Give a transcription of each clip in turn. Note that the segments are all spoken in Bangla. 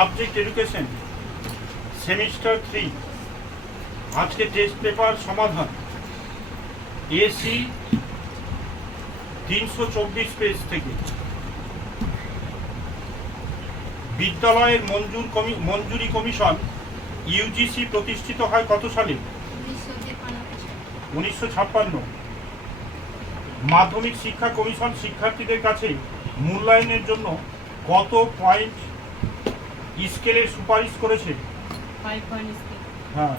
সাবজেক্ট এডুকেশন সেমিস্টার থ্রি আজকে টেস্ট পেপার সমাধান। এসি তিনশো চব্বিশ পেজ থেকে। বিদ্যালয়ের মঞ্জুর কমি, মঞ্জুরি কমিশন ইউজিসি প্রতিষ্ঠিত হয় কত সালে? উনিশশো ছাপ্পান্ন। মাধ্যমিক শিক্ষা কমিশন শিক্ষার্থীদের কাছে মূল্যায়নের জন্য কত পয়েন্ট স্কেলের সুপারিশ করেছে হ্যাঁ।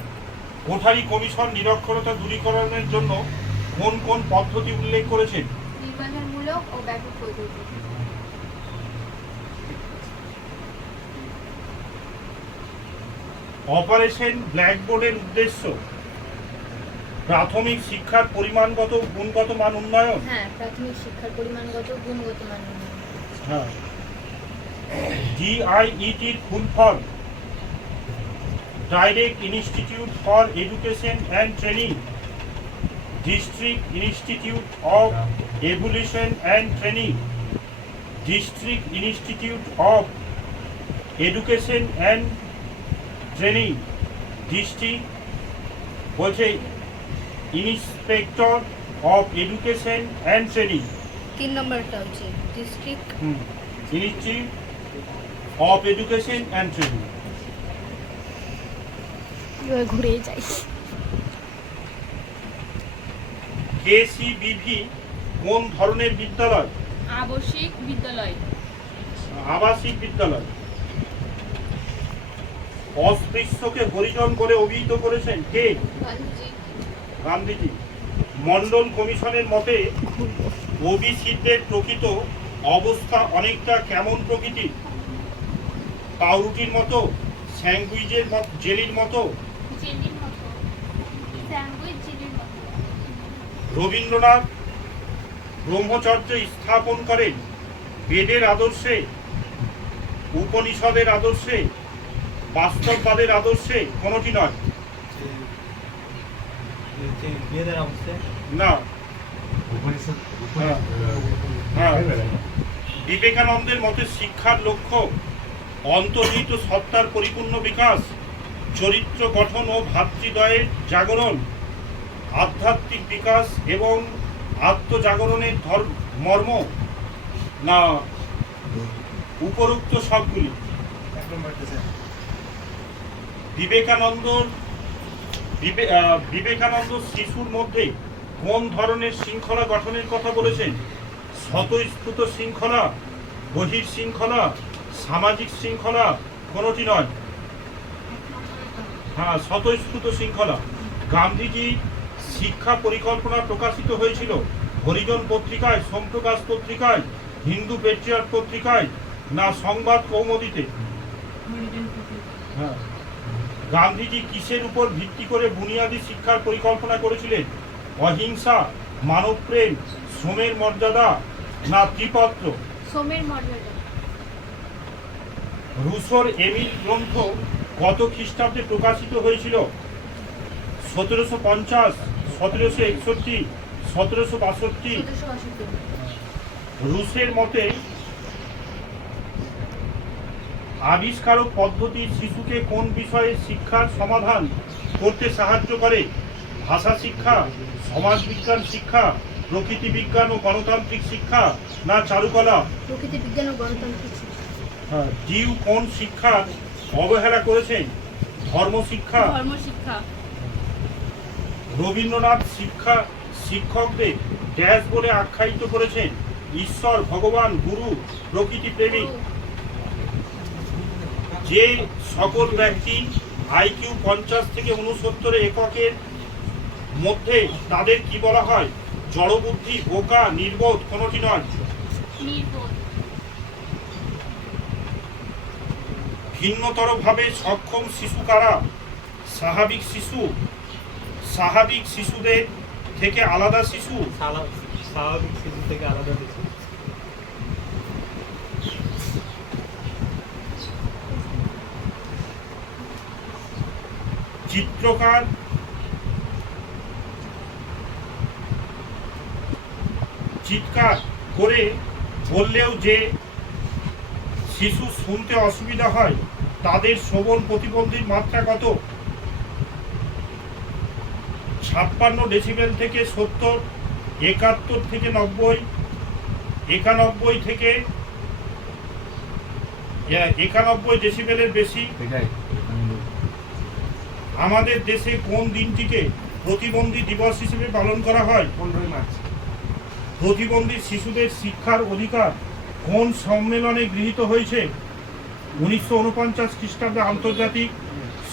কোঠারি কমিশন নিরক্ষরতা দূরীকরণের জন্য কোন কোন পদ্ধতি উল্লেখ করেছে নির্বাচনমূলক ও ব্যাপক পদ্ধতি। অপারেশন ব্ল্যাকবোর্ডের উদ্দেশ্য প্রাথমিক শিক্ষার পরিমাণগত গুণগত মান উন্নয়ন? হ্যাঁ প্রাথমিক শিক্ষার পরিমাণগত গুণগত মান উন্নয়ন। হ্যাঁ। ডিআইইটির full form. Direct institute for education and training district institute of evaluation and training district institute of education and training district বলছে inspector of education and training তিন নম্বরটা হচ্ছে district Institute of Education and Training. এবার ঘুরে যাই। কেসিবিভি কোন ধরনের বিদ্যালয়? আবাসিক বিদ্যালয়। আবাসিক বিদ্যালয়। অস্পৃশ্যকে হরিজন করে অভিহিত করেছেন কে? গান্ধীজি। গান্ধীজি। মন্ডল কমিশনের মতে ওবিসিদের প্রকৃত অবস্থা অনেকটা কেমন প্রকৃতি পাউরুটির মতো স্যান্ডউইচের মতো জেলির মতো। জেলির মতো। স্যান্ডউইচ জেলির মতো। রবীন্দ্রনাথ ব্রহ্মচর্য স্থাপন করেন। বেদের আদর্শে উপনিষদের আদর্শে বাস্তববাদের আদর্শে কোনোটি নয়। না। উপনিষদ হ্যাঁ। হ্যাঁ। বিবেকানন্দের মতে শিক্ষার লক্ষ্য অন্তর্নিহিত সত্তার পরিপূর্ণ বিকাশ, চরিত্র গঠন ও ভাতৃদয়ের জাগরণ, আধ্যাত্মিক বিকাশ এবং আত্মজাগরণের ধর্ম, মর্ম না উপরোক্ত সবগুলি। বিবেকানন্দ, বিবে- বিবেকানন্দ শিশুর মধ্যে কোন ধরনের শৃঙ্খলা গঠনের কথা বলেছেন? স্বতঃস্ফূর্ত শৃঙ্খলা বহির শৃঙ্খলা সামাজিক শৃঙ্খলা কোনোটি নয়। হ্যাঁ স্বতঃস্ফূর্ত শৃঙ্খলা। গান্ধীজি শিক্ষা পরিকল্পনা প্রকাশিত হয়েছিল। হরিজন পত্রিকায় সোমপ্রকাশ পত্রিকায় হিন্দু পেট্রিয়ার পত্রিকায় না সংবাদ কৌমদিতে। হ্যাঁ। গান্ধীজি কিসের উপর ভিত্তি করে বুনিয়াদী শিক্ষার পরিকল্পনা করেছিলেন? অহিংসা মানবপ্রেম শ্রমের মর্যাদা না ত্রিপত্র? সোমের মর্যাদা। রুশোর এমিল গ্রন্থ কত খ্রিস্টাব্দে প্রকাশিত হয়েছিল। সতেরোশো পঞ্চাশ, সতেরোশো একষট্টি, সতেরোশো বাষট্টি। রুশের মতে, আবিষ্কারক পদ্ধতি শিশুকে কোন বিষয়ে শিক্ষার সমাধান করতে সাহায্য করে? ভাষা শিক্ষা, সমাজবিজ্ঞান শিক্ষা, প্রকৃতি বিজ্ঞান ও গণতান্ত্রিক শিক্ষা না চারুকলা? প্রকৃতি বিজ্ঞান ও গণতান্ত্রিক জিউ কোন শিক্ষা অবহেলা করেছেন? ধর্ম শিক্ষা? ধর্মশিক্ষা রবীন্দ্রনাথ শিক্ষা শিক্ষকদের ড্যাশ বলে আখ্যায়িত করেছেন। ঈশ্বর ভগবান গুরু প্রকৃতি প্রেমিক। যে সকল ব্যক্তি আইকিউ পঞ্চাশ থেকে উনসত্তর এককের মধ্যে তাদের কি বলা হয়? জড়বুদ্ধি বোকা নির্বোধ কোনোটি নয়। ভিন্নতরভাবে সক্ষম শিশু কারা? স্বাভাবিক শিশু স্বাভাবিক শিশুদের থেকে আলাদা শিশু? স্বাভাবিক শিশু থেকে আলাদা শিশু। চিত্রকার চিৎকার করে বললেও যে শিশু শুনতে অসুবিধা হয় তাদের শ্রবণ প্রতিবন্ধীর মাত্রা কত? ছাপ্পান্ন ডেসিবেল থেকে সত্তর একাত্তর থেকে নব্বই একানব্বই থেকে একানব্বই ডেসিবেলের বেশি। আমাদের দেশে কোন দিনটিকে প্রতিবন্ধী দিবস হিসেবে পালন করা হয়? পনেরোই মার্চ। প্রতিবন্ধী শিশুদের শিক্ষার অধিকার কোন সম্মেলনে গৃহীত হয়েছে? উনিশশো উনপঞ্চাশ খ্রিস্টাব্দে আন্তর্জাতিক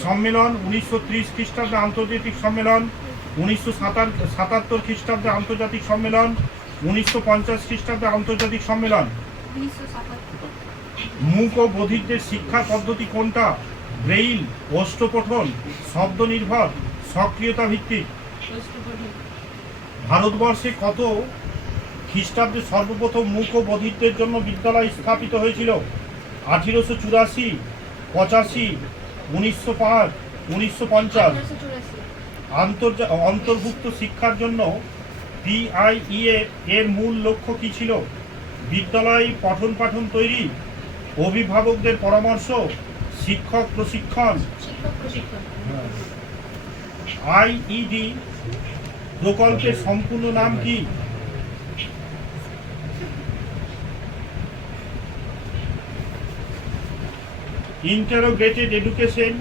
সম্মেলন উনিশশো ত্রিশ খ্রিস্টাব্দে আন্তর্জাতিক সম্মেলন উনিশশো সাতাত্তর খ্রিস্টাব্দে আন্তর্জাতিক সম্মেলন উনিশশো পঞ্চাশ খ্রিস্টাব্দে আন্তর্জাতিক সম্মেলন। মূক ও বধিরদের শিক্ষা পদ্ধতি কোনটা? ব্রেইল অষ্টপঠন শব্দ নির্ভর সক্রিয়তা ভিত্তিক। ভারতবর্ষে কত খ্রিস্টাব্দে সর্বপ্রথম মূক ও বধিরদের জন্য বিদ্যালয় স্থাপিত হয়েছিল? আঠেরোশো চুরাশি পঁচাশি উনিশশো পাঁচ উনিশশো পঞ্চাশ। আন্তর্জা অন্তর্ভুক্ত শিক্ষার জন্য পিআইইএ এর মূল লক্ষ্য কী ছিল? বিদ্যালয় পঠন পাঠন তৈরি অভিভাবকদের পরামর্শ শিক্ষক প্রশিক্ষণ। শিক্ষক প্রশিক্ষণ। আইইডি প্রকল্পের সম্পূর্ণ নাম কি? Interrogated education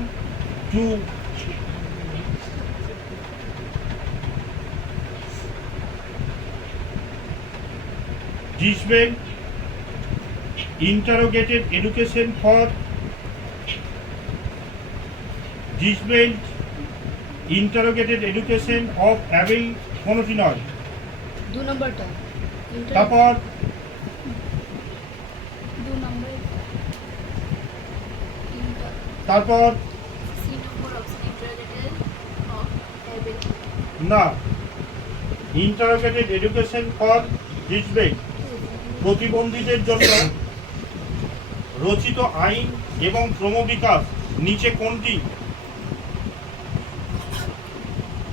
to Gisbel interrogated education for Gisbel interrogated education of Abel কোনটি দু নম্বরটা তারপর দু নম্বর তারপর না। ইন্টারোগেটেড এডুকেশন ফর জিসবেল প্রতিবন্ধীদের জন্য রচিত আইন এবং ক্রমবিকাশ, নিচে কোনটি?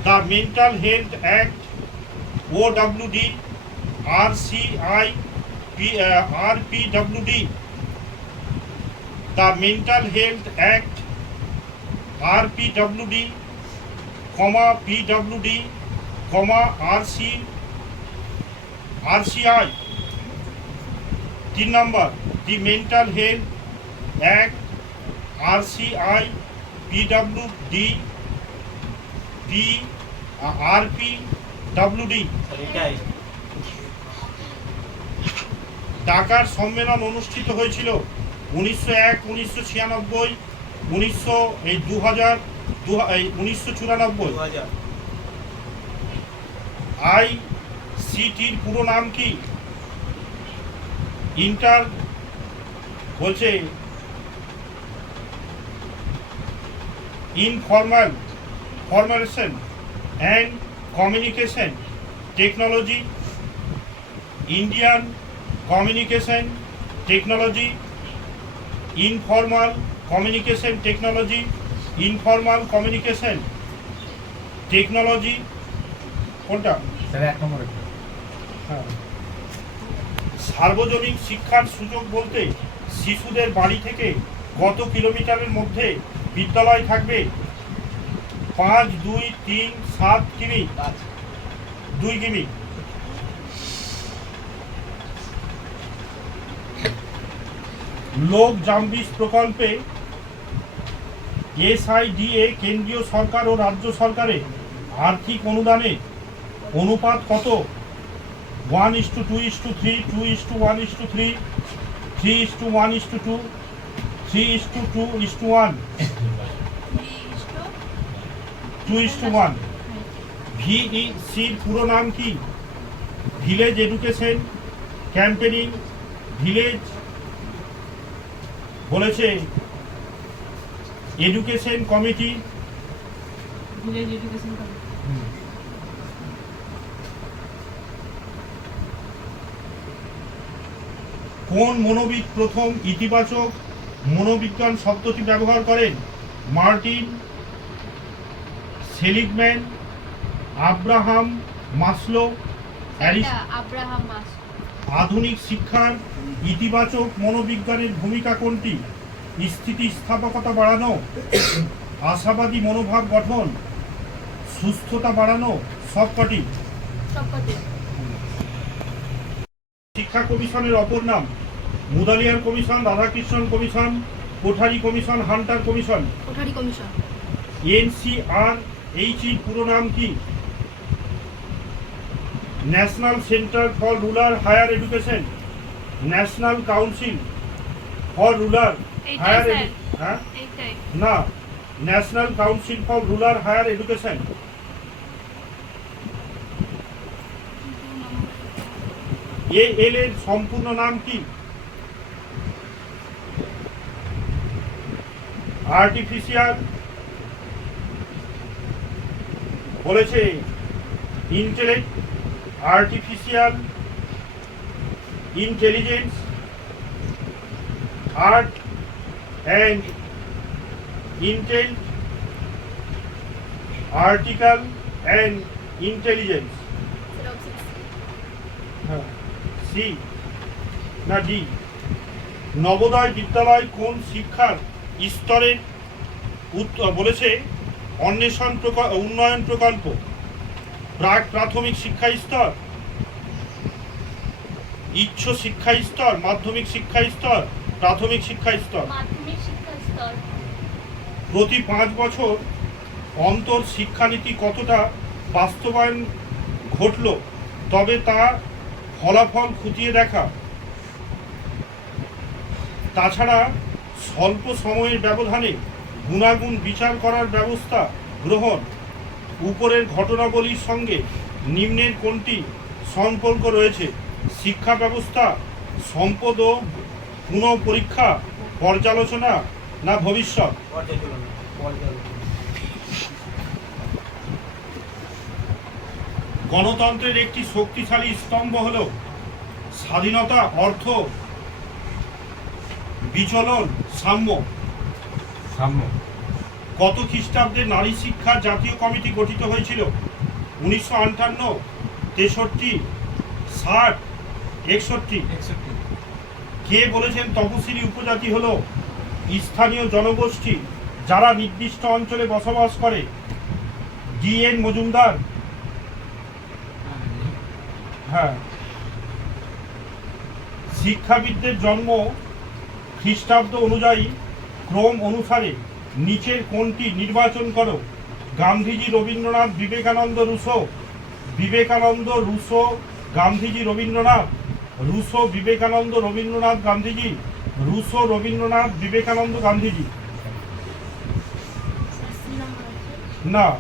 The mental health act O WD R C I P R P the mental health act R P WD comma P WD comma R C R C I তিন নম্বর the mental health act R C I P W D D R P W D এটাই। ঢাকার সম্মেলন অনুষ্ঠিত হয়েছিল। উনিশশো এক উনিশশো ছিয়ানব্বই উনিশশো এই দু হাজার দু এই উনিশশো চুরানব্বই। আই সিটির পুরো নাম কি? ইন্টার বলছে informal formulation and communication technology Indian communication technology informal communication technology informal communication technology কোনটা? হ্যাঁ। সার্বজনীন শিক্ষার সুযোগ বলতে শিশুদের বাড়ি থেকে কত কিলোমিটারের মধ্যে বিদ্যালয় থাকবে। পাঁচ দুই তিন সাত কিমি। দুই কিমি। লোক জাম্বিস প্রকল্পে এসআইডিএ, কেন্দ্রীয় সরকার ও রাজ্য সরকারের আর্থিক অনুদানে অনুপাত কত? One is two two is two three, two is two one is two three three is two one is two two, three is two two is two one. Two is two one. ভিইসির পুরো নাম কি? ভিলেজ এডুকেশন, ক্যাম্পেনিং, ভিলেজ বলেছে এডুকেশন কমিটি কোন মনোবিদ প্রথম ইতিবাচক মনোবিজ্ঞান শব্দটি ব্যবহার করেন? Martin Seligman Abraham Maslow Abraham মাস আধুনিক শিক্ষার ইতিবাচক মনোবিজ্ঞানের ভূমিকা কোনটি? স্থিতিস্থাপকতা বাড়ানো আশাবাদী মনোভাব গঠন সুস্থতা বাড়ানো সবকটি। শিক্ষা কমিশনের অপর নাম Mudaliar commission Radhakrishnan commission Kothari commission Hunter commission. Kothari commission. NCR HE পুরো নাম কি? National centre for rural higher education national council for rural higher. হ্যাঁ? না national council for rural higher education. A L এর সম্পূর্ণ নাম কি? আর্টিফিশিয়াল বলেছে intellect artificial intelligence art and intel article and intelligence C, না ডি, নবোদয় বিদ্যালয় কোন শিক্ষার স্তরের বলেছে অন্বেষণ উন্নয়ন প্রকল্প? প্রাক প্রাথমিক শিক্ষা স্তর ইচ্ছ শিক্ষা স্তর মাধ্যমিক শিক্ষা স্তর প্রাথমিক শিক্ষা স্তর। প্রতি পাঁচ বছর অন্তর শিক্ষানীতি কতটা বাস্তবায়ন ঘটল তবে তা ফলাফল খুঁটিয়ে দেখা। তাছাড়া স্বল্প সময়ের ব্যবধানে গুণাগুণ বিচার করার ব্যবস্থা গ্রহণ উপরের ঘটনাবলীর সঙ্গে নিম্নের কোনটি সম্পর্ক রয়েছে? শিক্ষা ব্যবস্থা, সম্পদ ও পুনঃপরীক্ষা, পর্যালোচনা না ভবিষ্যৎ? গণতন্ত্রের একটি শক্তিশালী স্তম্ভ হল স্বাধীনতা, অর্থ, বিচলন, সাম্য। সাম্য। কত খ্রিস্টাব্দে নারী শিক্ষা জাতীয় কমিটি গঠিত হয়েছিল। উনিশশো আটান্ন তেষট্টি ষাট একষট্টি। কে বলেছেন তপশিলি উপজাতি হল স্থানীয় জনগোষ্ঠী যারা নির্দিষ্ট অঞ্চলে বসবাস করে? D N Majumdar. হ্যাঁ। শিক্ষাবিদদের জন্ম খ্রিস্টাব্দ অনুযায়ী ক্রম অনুসারে নিচের কোনটি নির্বাচন করো। Gandhiji Rabindranath, Vivekananda Rousseau. Vivekananda, Rousseau, Gandhiji Rabindranath. Rousseau, Vivekananda, Rabindranath, Gandhiji. Rousseau, Rabindranath, Vivekananda, Gandhiji. না,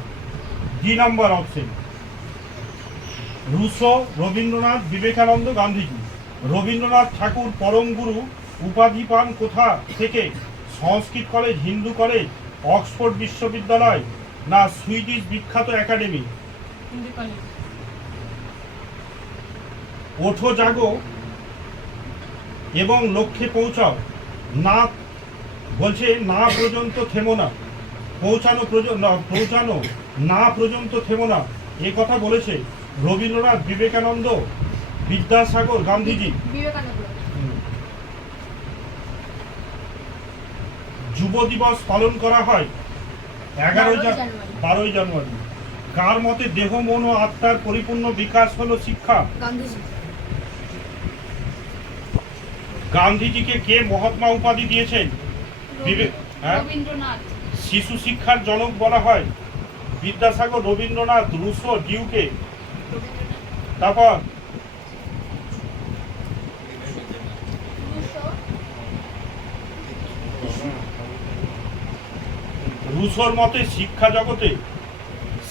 D number option. Rousseau, Rabindranath, Vivekananda, Gandhiji. Rabindranath Tagore পরম গুরু উপাধি পান কোথা থেকে? Sanskrit college Hindu college Oxford বিশ্ববিদ্যালয় না সুইডিশ বিখ্যাত একাডেমি? ওঠো জাগো এবং লক্ষ্যে পৌঁছাও। না বলছে না পর্যন্ত থেমো না। পৌঁছানো না, পৌঁছানো না পর্যন্ত থেমো না। এ কথা বলেছে রবীন্দ্রনাথ বিবেকানন্দ বিদ্যাসাগর গান্ধীজি। বিবেকানন্দ। যুব দিবস পালন করা হয়। এগারো বারোই জানুয়ারি। কার মতে দেহ মন ও আত্মার পরিপূর্ণ বিকাশ হলো শিক্ষা? গান্ধীজিকে কে মহাত্মা উপাধি দিয়েছেন? হ্যাঁ? রবীন্দ্রনাথ। শিশু শিক্ষার জনক বলা হয়। বিদ্যাসাগর রবীন্দ্রনাথ রুশো ডিউকে। তারপর রুশোর মতে শিক্ষা জগতে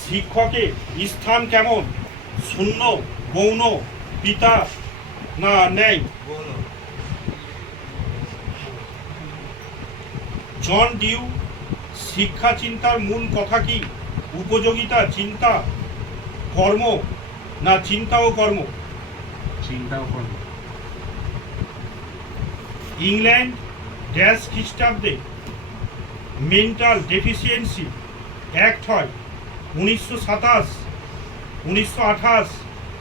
শিক্ষকের স্থান কেমন? শূন্য গৌণ পিতা না নেই জন ডিউ শিক্ষা চিন্তার মূল কথা কি? উপযোগিতা চিন্তা কর্ম না চিন্তা ও কর্ম? চিন্তাও কর্ম। ইংল্যান্ড ড্যাশ খ্রিস্টাব্দে মেন্টাল ডেফিসিয়েন্সি অ্যাক্ট হয় উনিশশো সাতাশ উনিশশো আঠাশ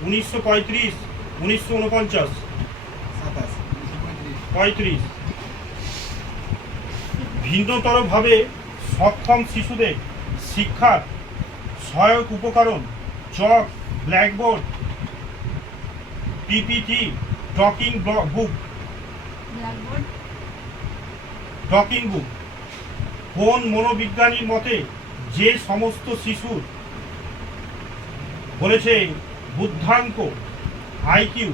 উনিশশো পঁয়ত্রিশ উনিশশো উনপঞ্চাশ। সাতাশ পঁয়ত্রিশ। ভিন্নতরভাবে সক্ষম শিশুদের শিক্ষার সহায়ক উপকরণ chalk blackboard PPT talking book. Blackboard. Talking book. কোন মনোবিজ্ঞানীর মতে যে সমস্ত শিশুর বলেছে বুদ্ধাঙ্ক আইকিউ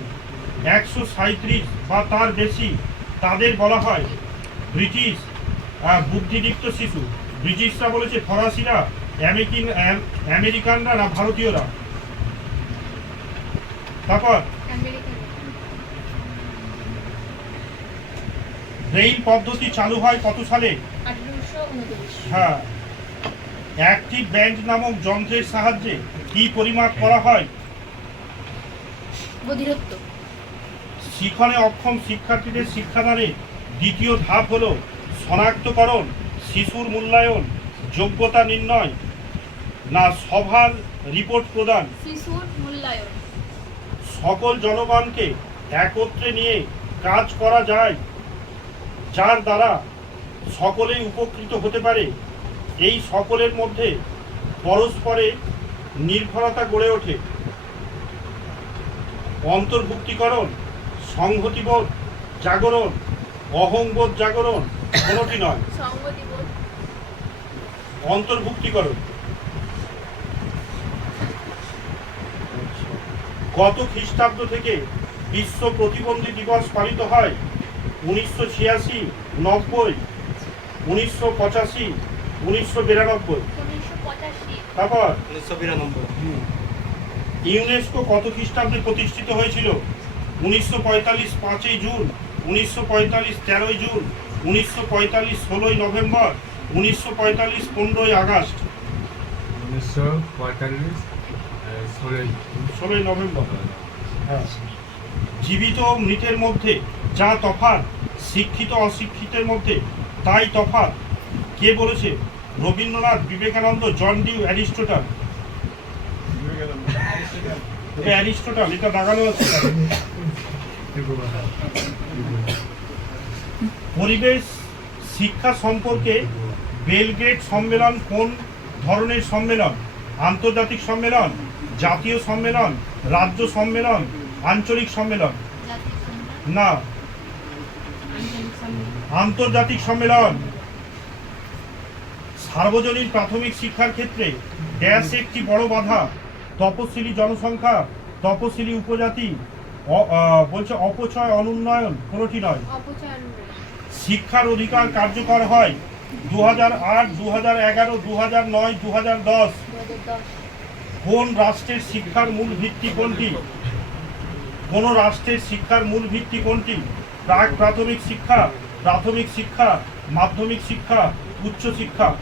একশো সাঁত্রিশ বা তার বেশি তাদের বলা হয় ব্রিটিশ বুদ্ধিদীপ্ত শিশু। ব্রিটিশরা বলেছে ফরাসিরা আমেরিকান আম- আমেরিকানরা না ভারতীয়রা? তারপর? ব্রেইন পদ্ধতি চালু হয় কত সালে? হ্যাঁ। অ্যাক্টিভ ব্যান্ড নামক যন্ত্রের সাহায্যে কি পরিমাপ করা হয়? বধিরত্ব শিখনে অক্ষম শিক্ষার্থীদের শিক্ষাদানের দ্বিতীয় ধাপ হল শনাক্তকরণ শিশুর মূল্যায়ন যোগ্যতা নির্ণয়। না সভার রিপোর্ট প্রদান। শিশুর মূল্যায়ন। সকল জনগণকে একত্রে নিয়ে কাজ করা যায় যার দ্বারা সকলেই উপকৃত হতে পারে। এই সকলের মধ্যে পরস্পরে নির্ভরতা গড়ে ওঠে। অন্তর্ভুক্তিকরণ সংহতিবোধ জাগরণ অহংবোধ জাগরণ কোনোটি নয়। অন্তর্ভুক্তিকরণ। গত খ্রিস্টাব্দ থেকে বিশ্ব প্রতিবন্ধী দিবস পালিত হয় উনিশশো ছিয়াশি নব্বই উনিশশো পঁচাশি উনিশশো বিরানব্বই। তারপর? উনিশশো বিরানব্বই। ইউনেস্কো কত খ্রিস্টাব্দে প্রতিষ্ঠিত হয়েছিল? উনিশশো পঁয়তাল্লিশ পাঁচই জুন উনিশশো পঁয়তাল্লিশ তেরোই জুন উনিশশো পঁয়তাল্লিশ ষোলোই নভেম্বর উনিশশো পঁয়তাল্লিশ পনেরোই আগস্ট। উনিশশো পঁয়তাল্লিশ ষোলোই ষোলোই নভেম্বর। হ্যাঁ। জীবিত ও মৃতের মধ্যে যা তফাৎ শিক্ষিত অশিক্ষিতের মধ্যে তাই তফাৎ। কে বলেছে? Rabindranath, Vivekananda, John Dewey Aristotle. Aristotle, এটা দাগানো আছে। পরিবেশ, শিক্ষা সম্পর্কে বেলগ্রেড সম্মেলন কোন ধরনের সম্মেলন? আন্তর্জাতিক সম্মেলন, জাতীয় সম্মেলন, রাজ্য সম্মেলন, আঞ্চলিক সম্মেলন? না। আন্তর্জাতিক সম্মেলন। সার্বজনীন প্রাথমিক শিক্ষার ক্ষেত্রে ড্যাশ একটি বড় বাধা। তপশিলি জনসংখ্যা তপশিলি উপজাতি বলছে অপচয় অনুন্নয়ন কোনোটি নয়। শিক্ষার অধিকার কার্যকর হয় দু হাজার আট দু হাজার এগারো দু হাজার নয় দু হাজার দশ। দু হাজার দশ। কোন রাষ্ট্রের শিক্ষার মূল ভিত্তি কোনটি? কোন রাষ্ট্রের শিক্ষার মূল ভিত্তি কোনটি? প্রাক প্রাথমিক শিক্ষা প্রাথমিক শিক্ষা মাধ্যমিক শিক্ষা উচ্চ শিক্ষা।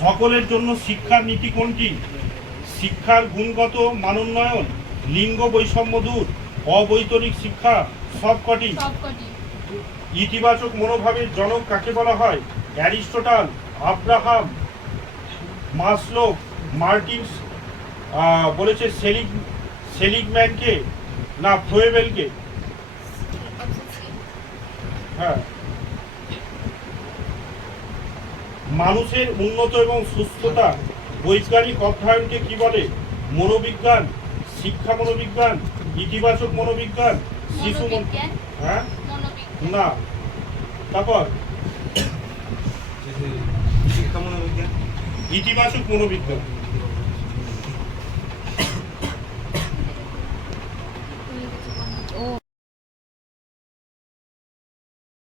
সকলের জন্য শিক্ষার নীতি কোনটি? শিক্ষার গুণগত মানোন্নয়ন লিঙ্গ বৈষম্য দূর অবৈতনিক শিক্ষা সবকটি। ইতিবাচক মনোভাবের জনক কাকে বলা হয়? Aristotle Abraham Maslow Martin uh, বলেছে সেলিগ সেলিগম্যানকে না সি হ্যাঁ। মানুষের উন্নত এবং সুস্থতা বৈজ্ঞানিক অধ্যয়নকে কি বলে? মনোবিজ্ঞান শিক্ষা মনোবিজ্ঞান ইতিবাচক মনোবিজ্ঞান শিশু হ্যাঁ? না। তারপর? শিক্ষা মনোবিজ্ঞান। ইতিবাচক মনোবিজ্ঞান।